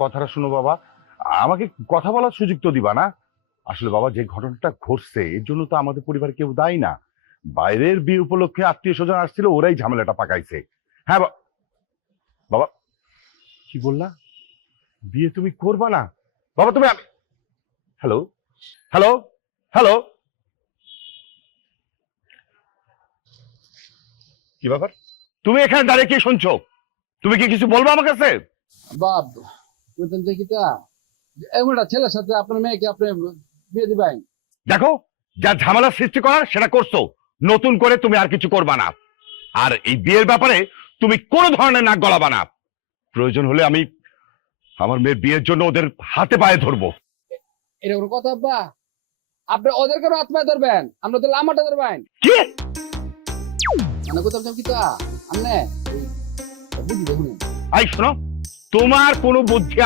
কথাটা শুনো বাবা, আমাকে কথা বলার সুযোগ তো দিবা না। আসলে বাবা, যে ঘটনাটা ঘটছে এর জন্য তো আমাদের পরিবার কেউ দায়ী না। বাইরের বিয়ে উপলক্ষে আত্মীয় স্বজন আসছিল, ওরাই ঝামেলাটা পাকাইছে। হ্যাঁ বাবা, কি বললা? বিয়ে তুমি করবা না? বাবা তুমি, হ্যালো হ্যালো হ্যালো, কি ব্যাপার? তুমি এখানে দাঁড়িয়ে কি শুনছো? তুমি কি কিছু বলবো আমার কাছে? বাপ বুঝতেন দেখি তা এমন একটা ছেলের সাথে আপনার মেয়েকে আপনি বিয়ে দিবেন? দেখো, যা ঝামেলা সৃষ্টি করার সেটা করছো, নতুন করে তুমি আর কিছু করবা না। আর এই বিয়ের ব্যাপারে তুমি কোনো ধরনের নাক গলাবা না। প্রয়োজন হলে আমি আমার মেয়ের বিয়ের জন্য ওদের হাতে পায়ে ধরবো। এটা কোনো কথা আব্বা? আপনি ওদের কেন আত্মায় ধরবেন, আমরা তো লামাটা ধরবেন। কি? মানে কোথাও কি তা আপনি বুঝি দেখুন। আই শোনো, তোমার কোনো বুদ্ধি